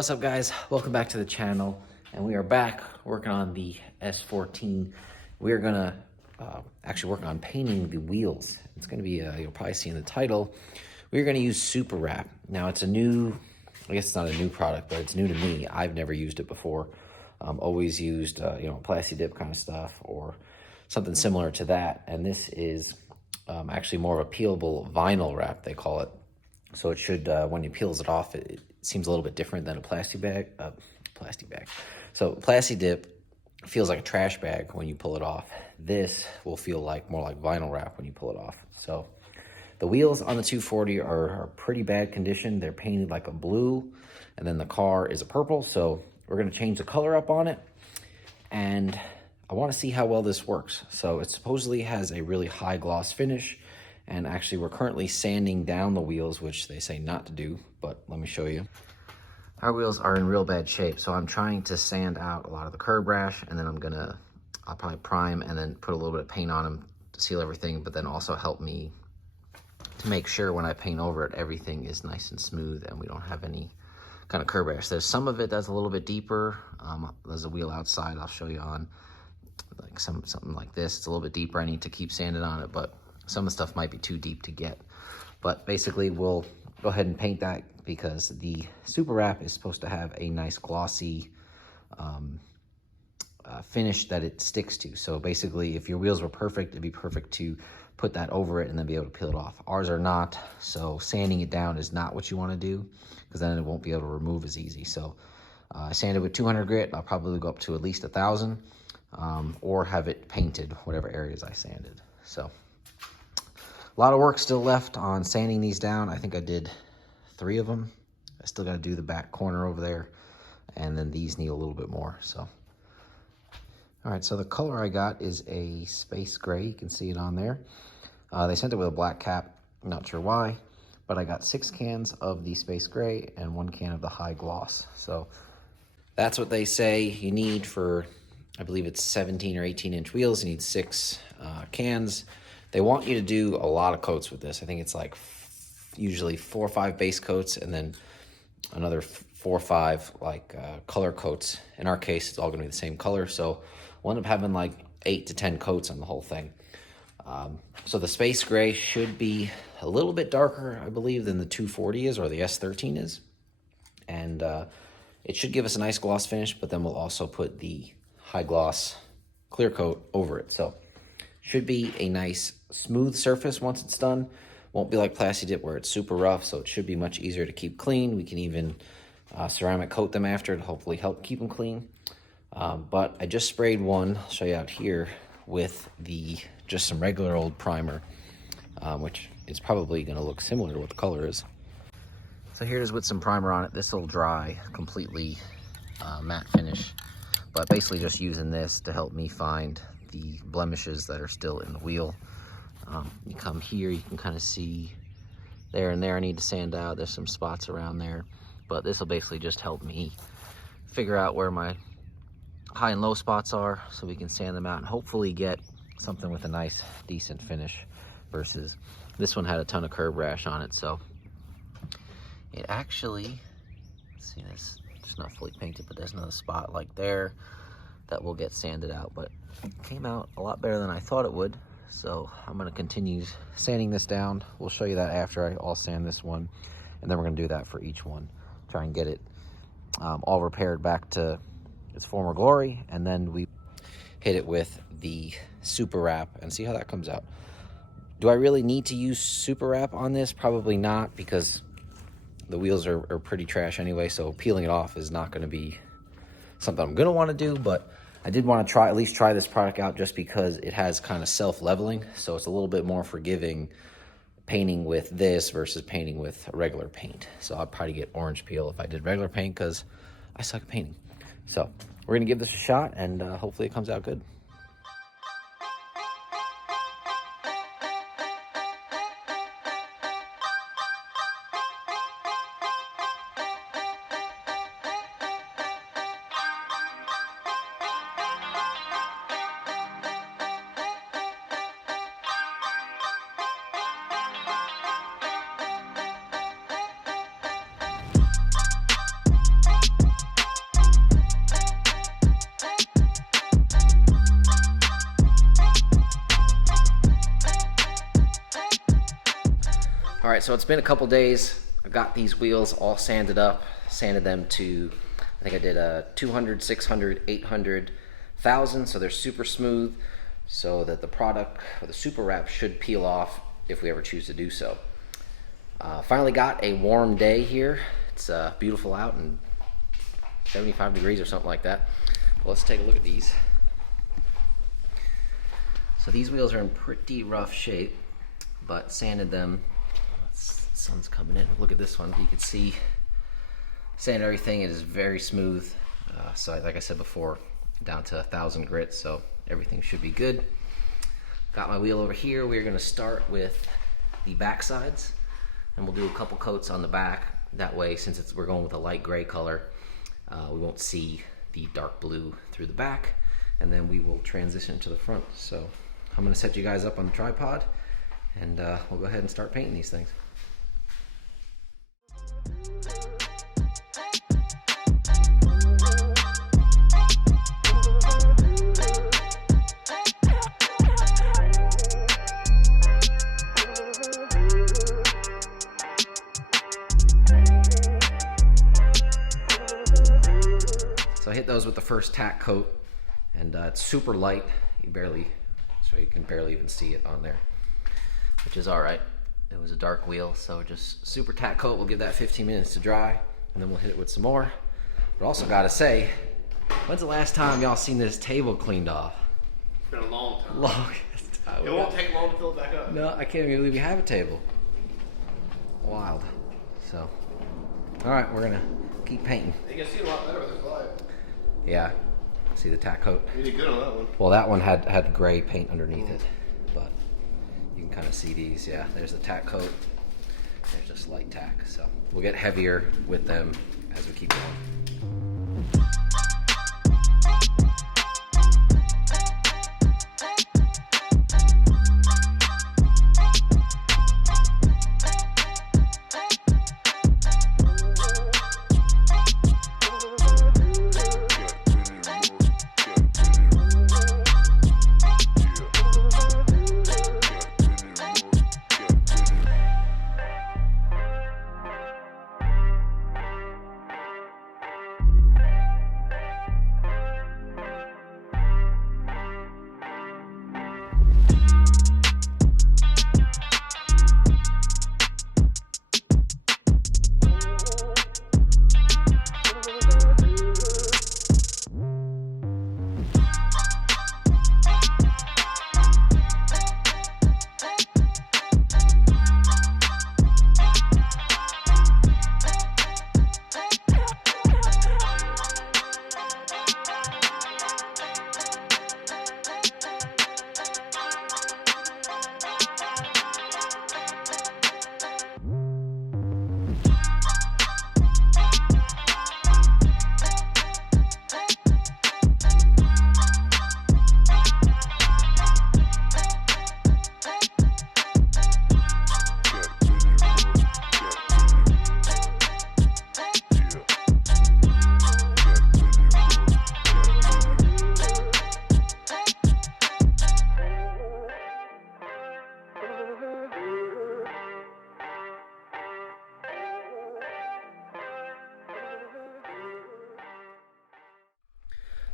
What's up, guys? Welcome back to the channel, and we are back working on the S14. We're gonna actually work on painting the wheels. It's gonna be, you'll probably see in the title, we're gonna use Superwrap. Now it's a new, I guess it's not a new product, but it's new to me. I've never used it before. Always used, PLASTI-DIP kind of stuff or something similar to that. And this is actually more of a peelable vinyl wrap, they call it. So it should, when it peels it off, it seems a little bit different than a plastic bag. So PLASTI-DIP feels like a trash bag when you pull it off. This will feel like more like vinyl wrap when you pull it off. So the wheels on the 240 are pretty bad condition. They're painted like a blue, and then the car is a purple. So we're gonna change the color up on it, and I wanna see how well this works. So it supposedly has a really high gloss finish. And actually, we're currently sanding down the wheels, which they say not to do, but let me show you. Our wheels are in real bad shape, so I'm trying to sand out a lot of the curb rash, and then I'll probably prime and then put a little bit of paint on them to seal everything, but then also help me to make sure when I paint over it, everything is nice and smooth and we don't have any kind of curb rash. There's some of it that's a little bit deeper. There's a wheel outside I'll show you on, like something like this. It's a little bit deeper. I need to keep sanding on it, but some of the stuff might be too deep to get. But basically, we'll go ahead and paint that because the Superwrap is supposed to have a nice glossy finish that it sticks to. So basically, if your wheels were perfect, it'd be perfect to put that over it and then be able to peel it off. Ours are not, so sanding it down is not what you want to do because then it won't be able to remove as easy. So I sanded with 200 grit. I'll probably go up to at least 1,000 or have it painted, whatever areas I sanded. So a lot of work still left on sanding these down. I think I did 3 of them. I still got to do the back corner over there, and then these need a little bit more. So, all right, so the color I got is a space gray. You can see it on there. They sent it with a black cap. I'm not sure why, but I got 6 cans of the space gray and 1 can of the high gloss. So that's what they say you need for, I believe it's 17 or 18-inch wheels. You need 6 cans. They want you to do a lot of coats with this. I think it's like usually 4 or 5 base coats and then another 4 or 5 like color coats. In our case, it's all gonna be the same color. So we'll end up having like 8 to 10 coats on the whole thing. So the space gray should be a little bit darker, I believe, than the 240 is or the S13 is. And it should give us a nice gloss finish, but then we'll also put the high gloss clear coat over it. So should be a nice smooth surface once it's done. Won't be like PLASTI-DIP where it's super rough, so it should be much easier to keep clean. We can even ceramic coat them after to hopefully help keep them clean. But I just sprayed one, I'll show you out here, with just some regular old primer, which is probably gonna look similar to what the color is. So here's with some primer on it. This will dry completely matte finish, but basically just using this to help me find the blemishes that are still in the wheel. You come here, you can kind of see there and there I need to sand out. There's some spots around there, but this will basically just help me figure out where my high and low spots are so we can sand them out and hopefully get something with a nice decent finish versus this one had a ton of curb rash on it. So it actually, let's see, this it's not fully painted, but there's another spot like there that will get sanded out, but it came out a lot better than I thought it would. So I'm gonna continue sanding this down. We'll show you that after I all sand this one, and then we're gonna do that for each one. Try and get it all repaired back to its former glory, and then we hit it with the Superwrap and see how that comes out. Do I really need to use Superwrap on this? Probably not, because the wheels are pretty trash anyway, so peeling it off is not gonna be something I'm gonna wanna do, but I did want to at least try this product out just because it has kind of self-leveling, so it's a little bit more forgiving painting with this versus painting with a regular paint. So I'd probably get orange peel if I did regular paint because I suck at painting. So we're gonna give this a shot, and hopefully it comes out good. right, so it's been a couple days. I got these wheels all sanded up, sanded them to, I think I did a 200, 600, 800, 1000, so they're super smooth, so that the product, or the Superwrap, should peel off if we ever choose to do so. Finally got a warm day here. It's beautiful out and 75 degrees or something like that. Well, let's take a look at these. So these wheels are in pretty rough shape, but sanded them. Sun's coming in. Look at this one. You can see sand everything. It is very smooth. So like I said before, down to 1000 grit, so everything should be good. Got my wheel over here. We're going to start with the back sides, and we'll do a couple coats on the back. That way, since we're going with a light gray color, we won't see the dark blue through the back, and then we will transition to the front. So I'm going to set you guys up on the tripod, and we'll go ahead and start painting these things. So I hit those with the first tack coat, and it's super light. You can barely even see it on there, which is all right. It was a dark wheel, so just super tack coat. We'll give that 15 minutes to dry, and then we'll hit it with some more. But also gotta say, when's the last time y'all seen this table cleaned off? It's been a long time. Longest time. It won't take long to fill it back up. No, I can't even believe we have a table. Wild. So, all right, we're gonna keep painting. You can see a lot better with this light. Yeah, see the tack coat? You did good on that one. Well, that one had gray paint underneath it, but you can kind of see these. Yeah, there's the tack coat. There's just light tack. So we'll get heavier with them as we keep going.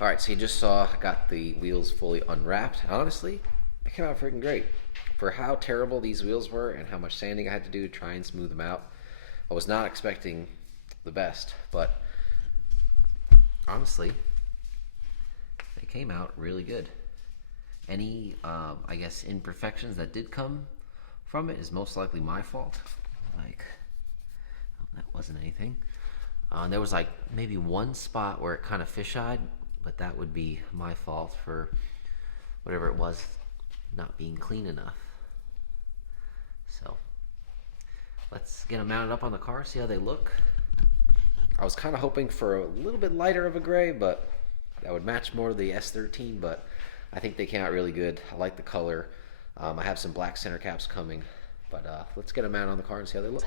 All right, so you just saw I got the wheels fully unwrapped. Honestly, it came out freaking great. For how terrible these wheels were and how much sanding I had to do to try and smooth them out, I was not expecting the best, but honestly, they came out really good. Any, I guess, imperfections that did come from it is most likely my fault. Like, that wasn't anything. There was like maybe one spot where it kind of fisheyed, but that would be my fault for whatever it was not being clean enough. So let's get them mounted up on the car, see how they look. I was kind of hoping for a little bit lighter of a gray, but that would match more of the S13, but I think they came out really good. I like the color. I have some black center caps coming, but let's get them mounted on the car and see how they look.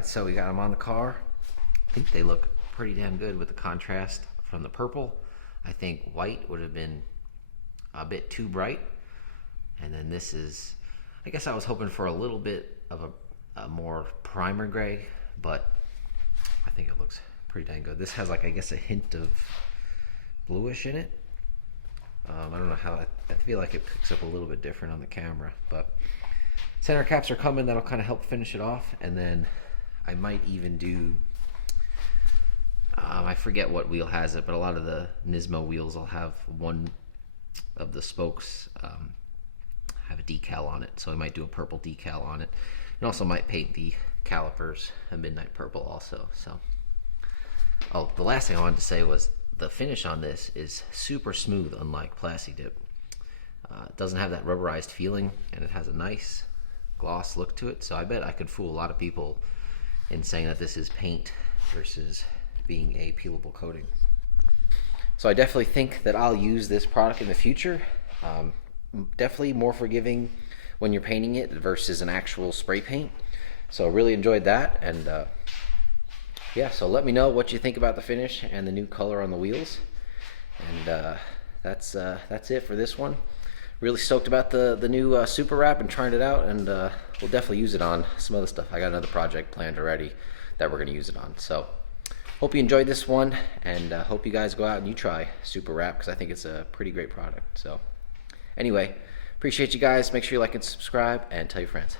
right, so we got them on the car. I think they look pretty damn good with the contrast from the purple. I think white would have been a bit too bright. And then this is, I guess I was hoping for a little bit of a more primer gray, but I think it looks pretty dang good. This has like, I guess, a hint of bluish in it. I don't know how, I feel like it picks up a little bit different on the camera, but center caps are coming. That'll kind of help finish it off. And then I might even do, I forget what wheel has it, but a lot of the Nismo wheels will have one of the spokes have a decal on it. So I might do a purple decal on it. And also might paint the calipers a midnight purple also. So, oh, the last thing I wanted to say was the finish on this is super smooth, unlike PLASTI-DIP. It doesn't have that rubberized feeling, and it has a nice gloss look to it. So I bet I could fool a lot of people in saying that this is paint versus being a peelable coating. So I definitely think that I'll use this product in the future. Definitely more forgiving when you're painting it versus an actual spray paint. So really enjoyed that, and yeah, so let me know what you think about the finish and the new color on the wheels. And that's it for this one. Really stoked about the new Superwrap and trying it out, and we'll definitely use it on some other stuff. I got another project planned already that we're gonna use it on. So hope you enjoyed this one, and hope you guys go out and you try Superwrap, because I think it's a pretty great product. So anyway, appreciate you guys. Make sure you like and subscribe, and tell your friends.